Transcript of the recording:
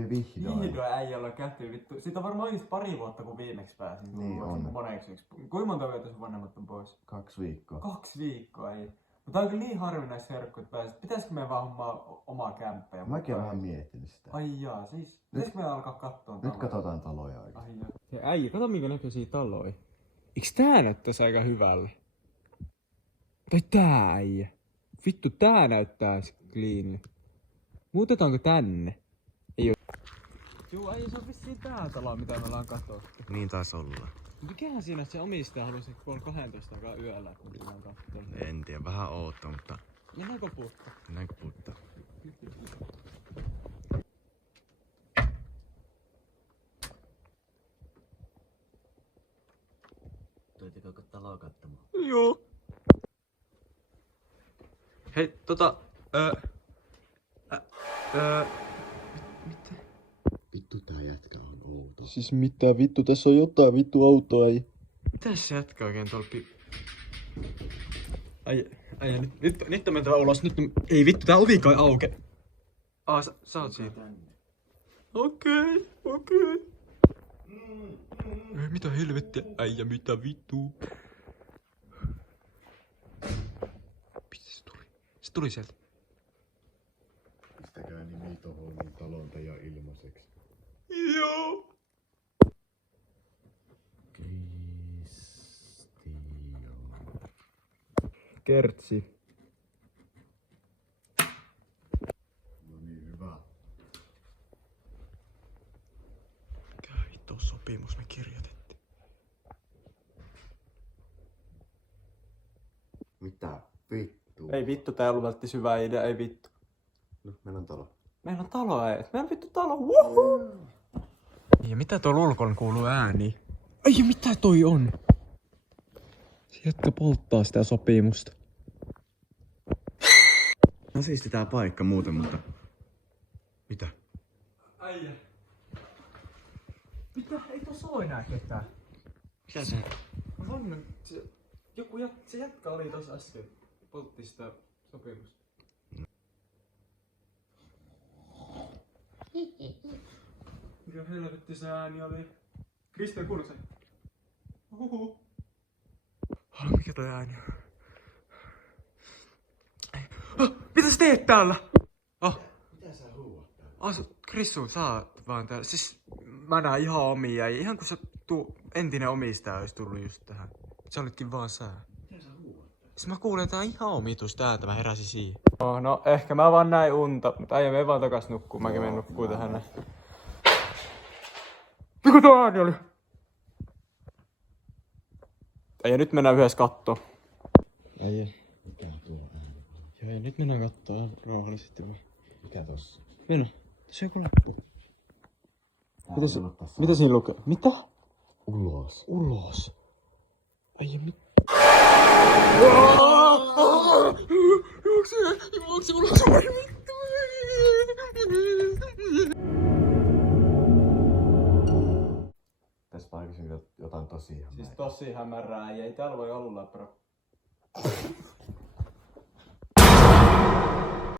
kähtyy vihdoin. Vihdoin äijällä on kähtyy vittu. Siitä on varmaan oikeesti pari vuotta kun viimeksi pääsin. Niin on. Moneksi yksi. Kuinka monta vuotta sun vanhemmat on pois? 2 viikkoa. 2 viikkoa ei. Mutta on kyllä niin harvinaista herkkua, että pääsit. Pitäisikö meidän vaan hommaa omaa kämppää? Mäkin olen vähän miettinyt sitä. Ai jaa, siis. Pitäisikö meidän alkaa katsoa Nyt katsotaan taloja oikeesti. Ai jaa. Se äijä, kato minkä näköisiä taloja. Eiks tää näyttäis aika hyvälle? Tai tää äijä. Vittu tää näyttää cleanille. Muutetaanko tänne? Ei oo. Juu äijä, se on vissiin tää talo mitä me ollaan katsottu. Niin taas olla. Mikähän siinä se omistaja halusi puoli 12 aikaa yöllä, kun me ollaan katsottu? En tiedä, vähän outo, mutta Mennäänkö puuttaa? näinkö puuttaa? Tuitiko taloa katsomaan? Joo. Hei, mitä? Vittu tää jätkä on outo. Siis mitä vittu, tässä on jotain vittu outoa. Mitäs se jätkä oikein tuolla Ai, nyt on mentävä ulos, ei vittu, tää ovi kai auke. Sä oot siinä. Okei. Ei, mitä helvettiä, äijä, mitä vittu. Mitä se tuli? Se tuli sieltä. Pistäkää nimi tohon niin talonta ja ilmaiseksi. Joo. Kertsi. No niin, hyvä. Mikä vittu sopimus me kirjoitettiin? Mitä vittu? Ei vittu, tää ei ollut välttämättä hyvä idea, ei vittu. No, meillä on talo. Meillä on talo, ei. Meillä on vittu talo, wuhuu! Ja mitä tuolla ulkona kuuluu ääni? Ai mitä toi on? Se jätkä polttaa sitä sopimusta. No siisti tää paikka muuten, mutta... Mitä? Äijä. Mitä? Ei tossa oo enää ketään. Mitä se? Vannan, se jätkä oli tossa äsken. Poltti sitä sopimusta. Mikä helvetti se ääni oli? Kristian, kuulee sen? Huhu. Mikä toi ääni on? Mitä sä teet täällä? Mitä sä huuat täällä? Krissu, sä oot vaan täällä. Siis mä näen ihan omia. Ihan kun se entinen omistaja olisi tullut just tähän. Se olitkin vaan sä. Mitä sä huuat täällä? Siis mä kuulen tää ihan omitus täältä, mä heräsin siihen. No ehkä mä vaan näin unta, mutta äijä mene vaan takas nukkuu. Mäkin menen nukkuu tähän näin. Mikä tuo ääni oli? Äijä, nyt mennään yhdessä kattoo. Äijä. Mikä tuo ääni? Joo, ja nyt mennään kattoo rauhallisesti vaan. Mikä tossa? Mennään. Tässä on joku lappu. Mitä siinä lukee? Mitä? Ulos. Ulos. Äijä, mit... Juoksi ulos. Tässä paikassa jotain tosi hämää. Siis tosi hämärää, ei täällä voi olla, bro.